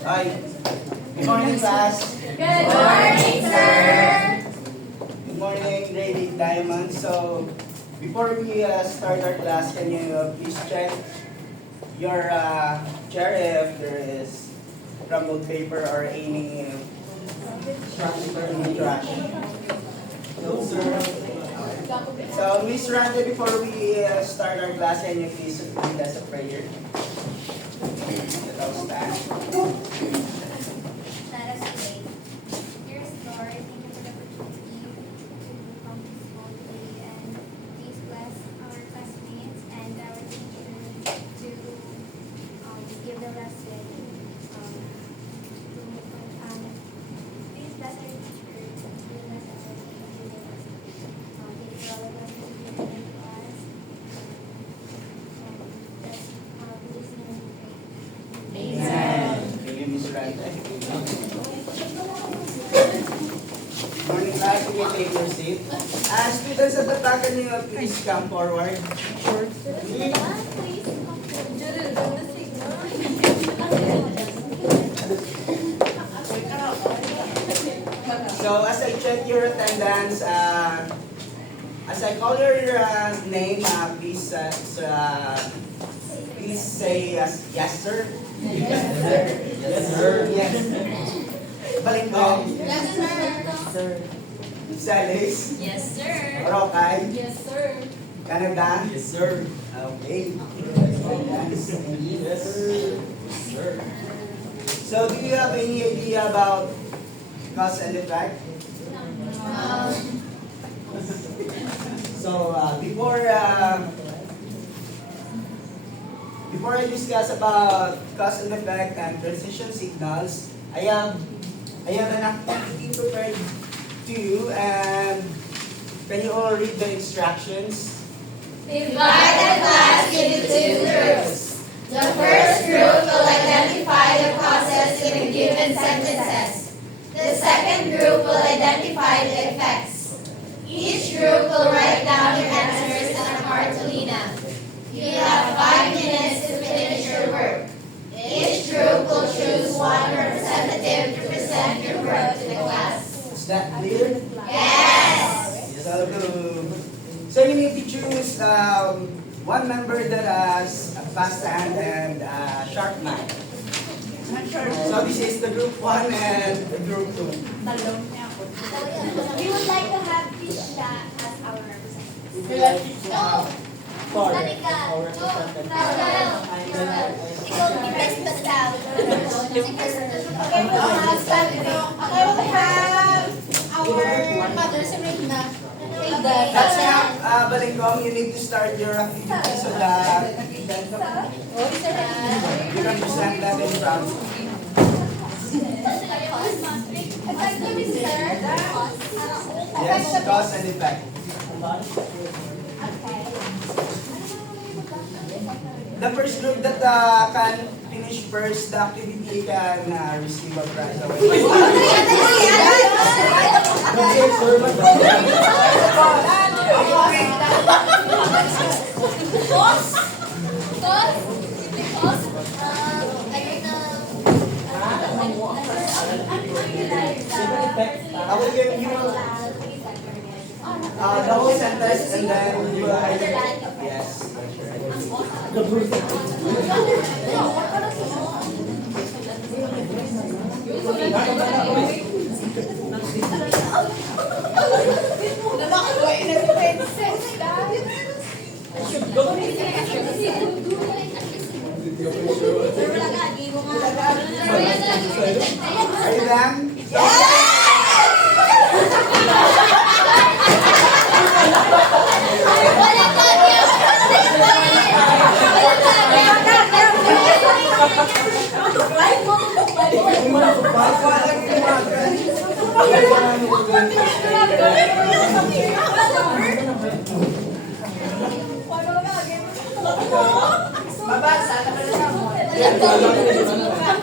Hi. Good morning, class. Good morning, sir. Good morning, grade 8 Diamond. So, before we start our class, can you please check your chair if there is crumbled paper or any trash? No, sir. So, Miss Randa, before we start our class, can you please lead us a prayer? Let us stand. Let us pray. Dearest Lord, thank you for the opportunity to come to school today, and please bless our classmates and our teachers to give the lesson. Please bless our teachers to bless our leaders. Thank you for all of us who have given to us. Let's listen and pray. Thank you, Miss Randa. Morning, class. You can take your seat. Students at the back, can you please come forward? So, as I check your attendance, as I call your name, please say yes, sir. Yes, sir. Yes, sir. Yes. Balingong. Yes, sir. Salis. Yes, sir. Rokay. Yes, sir. Canada. Yes, sir. Okay. Yes, sir. So, do you have any idea about cause and effect? So, before I discuss about cause and effect and transition signals, I have an activity prepared to you, and can you all read the instructions? Divide the class into two groups. The first group will identify the causes in a given sentences. The second group will identify the effects. Each group will write down your answers on a cartolina. You have 5 minutes to finish your work. Each group will choose one representative to present your work to the class. Is that clear? Yes! So, so you need to choose one member that has a fast hand and sharp mind. So this is the group 1 and the group 2. We would like to have Tisha as our representative. No! Tanika! No! Rafael! Ikaw, i-press the down. Okay, we'll have our mother, si Reina. That's enough, Balingong. You need to start your activity so that you can present that in front. Yes, cause and effect. The first group that can finish first the activity can receive a prize. I will give you the whole sentence and then you will yes. Are you done?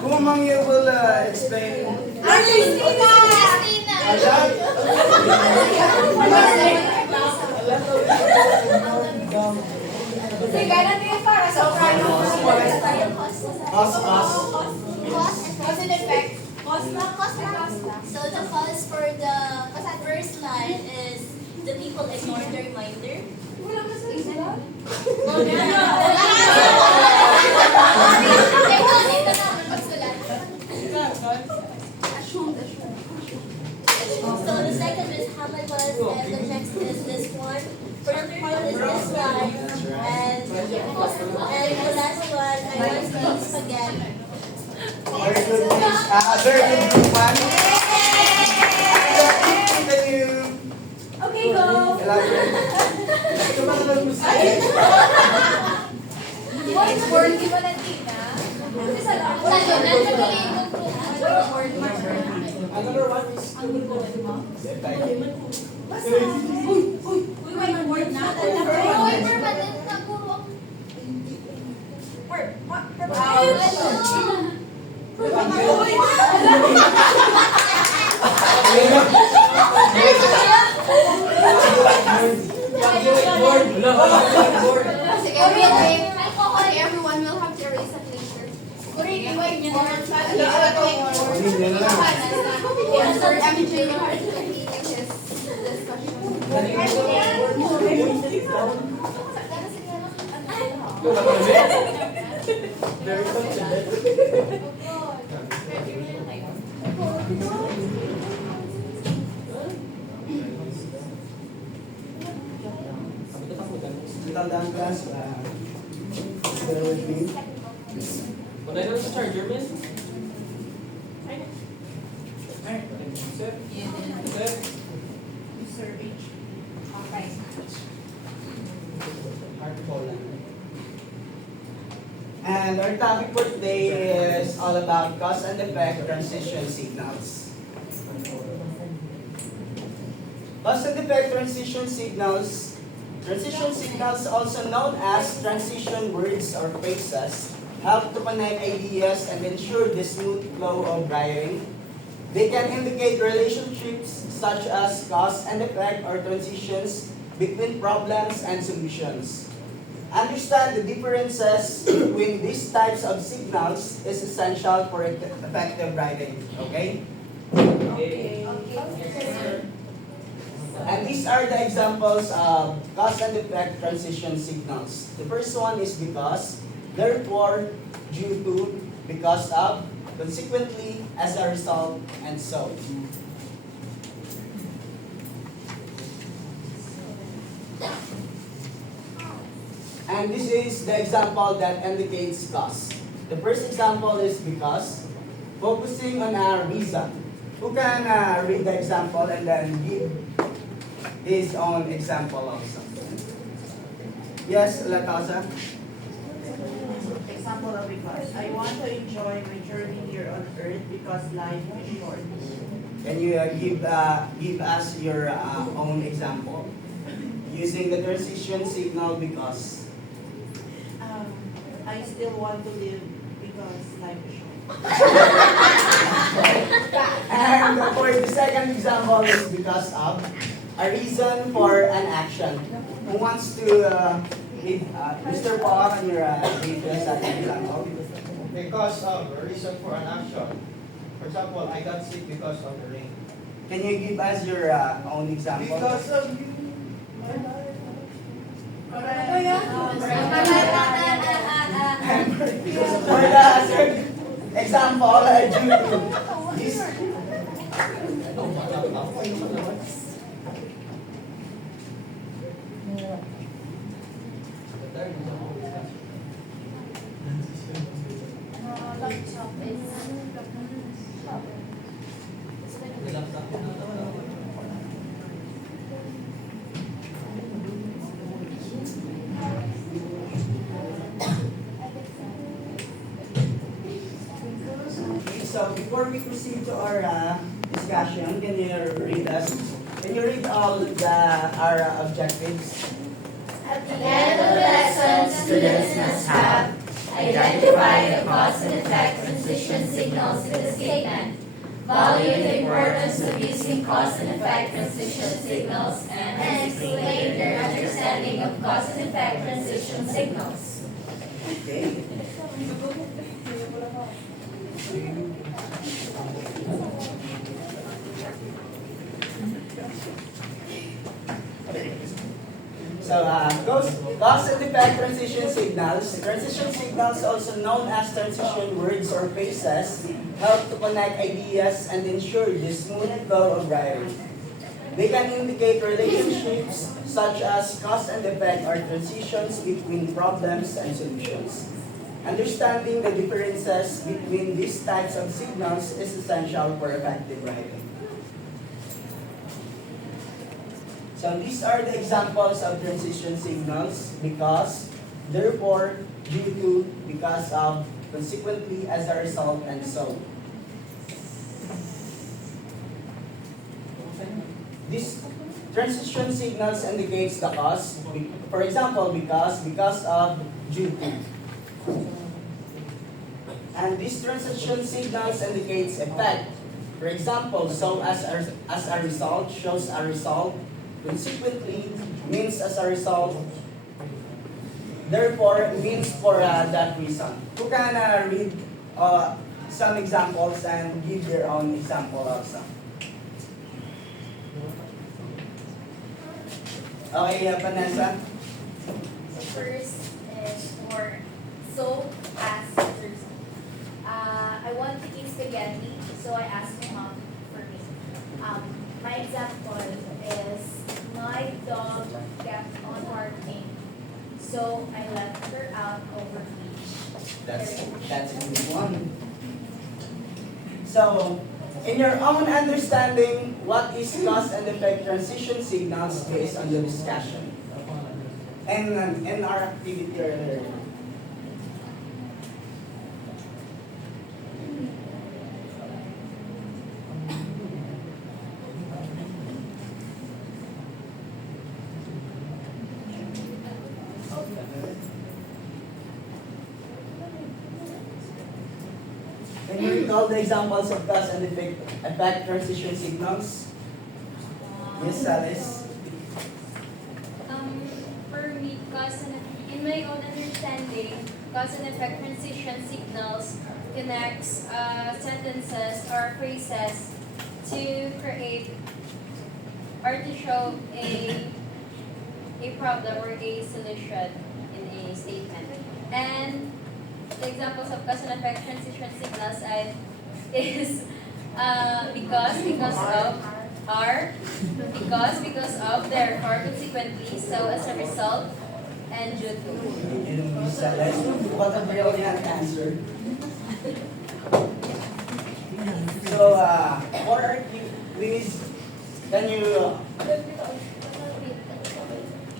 Whom among you will explain? Cause. Cause and effect. Cause lang. So the cause for the first line is the people ignore the reminder. Wala ka sa isa. So the second is Hamilton, and the next is this one. For the third one is this one, and the last one I want to eat spaghetti. Very good, miss. Very good, man. Can you Okay, go. elaborate? Voice word, di ba natin na? Isa lang. Another one is Uy, may word na. Uy, permanent na puro. Word. Everyone will have to erase it later. MJ will have to continue his discussion. very confident. Little down class. Bear with me. When I don't start German? And our topic for today is all about cause and effect transition signals. Cause and effect transition signals. Transition signals, also known as transition words or phrases, help to connect ideas and ensure the smooth flow of writing. They can indicate relationships such as cause and effect or transitions between problems and solutions. Understand the differences between these types of signals is essential for effective writing. Okay? Okay. And these are the examples of cause and effect transition signals. The first one is because, therefore, due to, because of, consequently, as a result, and so. And this is the example that indicates cause. The first example is because, focusing on a reason. Who can read the example and then give his own example also? Yes, Latasa? Example of because I want to enjoy my journey here on earth because life is short. Can you give us your own example using the transition signal because? I still want to live because life is short. And for the second example is because of a reason for an action. Who wants to read, Mr. Paul, can you read the second example? Because of a reason for an action. For example, I got sick because of the rain. Can you give us your own example? Because of you. For the third example, due to this. So before we proceed to our discussion, can you read us? Can you read all our objectives? At the end of the lesson, students must have identified the cause and effect transition signals in the statement, value the importance of using cause and effect transition signals, and explain their understanding of cause and effect transition signals. Okay. So, cause and effect transition signals. Transition signals, also known as transition words or phrases, help to connect ideas and ensure the smooth flow of writing. They can indicate relationships such as cause and effect or transitions between problems and solutions. Understanding the differences between these types of signals is essential for effective writing. So these are the examples of transition signals: because, therefore, due to, because of, consequently, as a result, and so. These transition signals indicates the cause. For example, because of, due to. And these transition signals indicates effect. For example, so as a result, shows a result. Consequently means as a result. Therefore means for that reason. Who can read some examples and give their own example also? Okay, Vanessa. So first is for so as result. I want to eat spaghetti, so I asked my mom for me. My example is my dog kept on barking, so I left her out over beach. That's a good one. So, in your own understanding, what is cause and effect transition signals based on the discussion and in our activity earlier? Can you recall the examples of cause and effect transition signals? Yes, Alice. For me, in my own understanding, cause and effect transition signals connects sentences or phrases to create or to show a problem or a solution in a statement. And the examples of cause and effect transition signals is because of, are, because of, therefore, consequently, so as a result, and due to. You don't use Alice. What a brilliant answer. So, for our quiz, can you,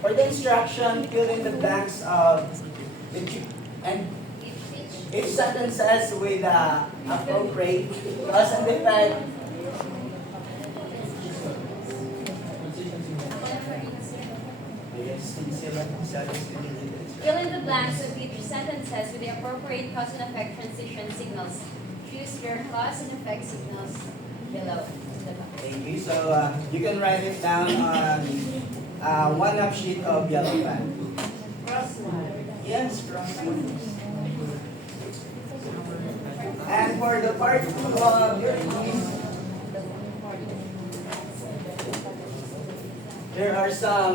for the instruction, fill in the blanks of and each sentences with appropriate cause and effect. Fill in the blanks of each sentences with the appropriate cause and effect transition signals. Choose your cause and effect signals below. Thank you. So you can write it down on one up sheet of yellow pen. Yes, crossword. And for the part 2 of your quiz, there are some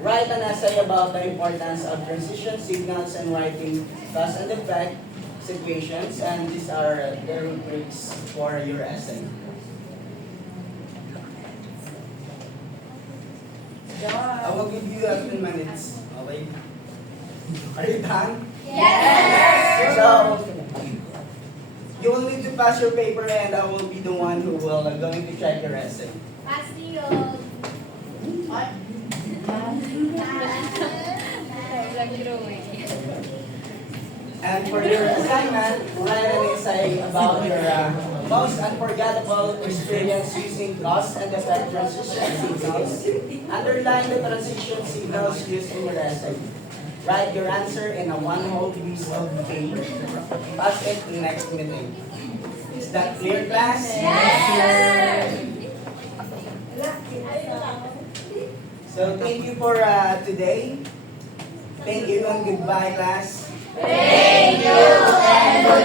write an essay about the importance of transition signals and writing cause and effect situations, and these are the rubrics for your essay. I will give you 10 minutes. Okay? Are you done? Yes! So, you will need to pass your paper and I will be the one who will going to check your essay. Pass the old. And for your assignment, write an essay about your most unforgettable experience using cause and effect transition signals. Underline the transition signals used in your essay. Write your answer in a one whole piece of paper. Pass it in next meeting. Is that clear, class? Yes! So thank you for today. Thank you and goodbye, class. Thank you and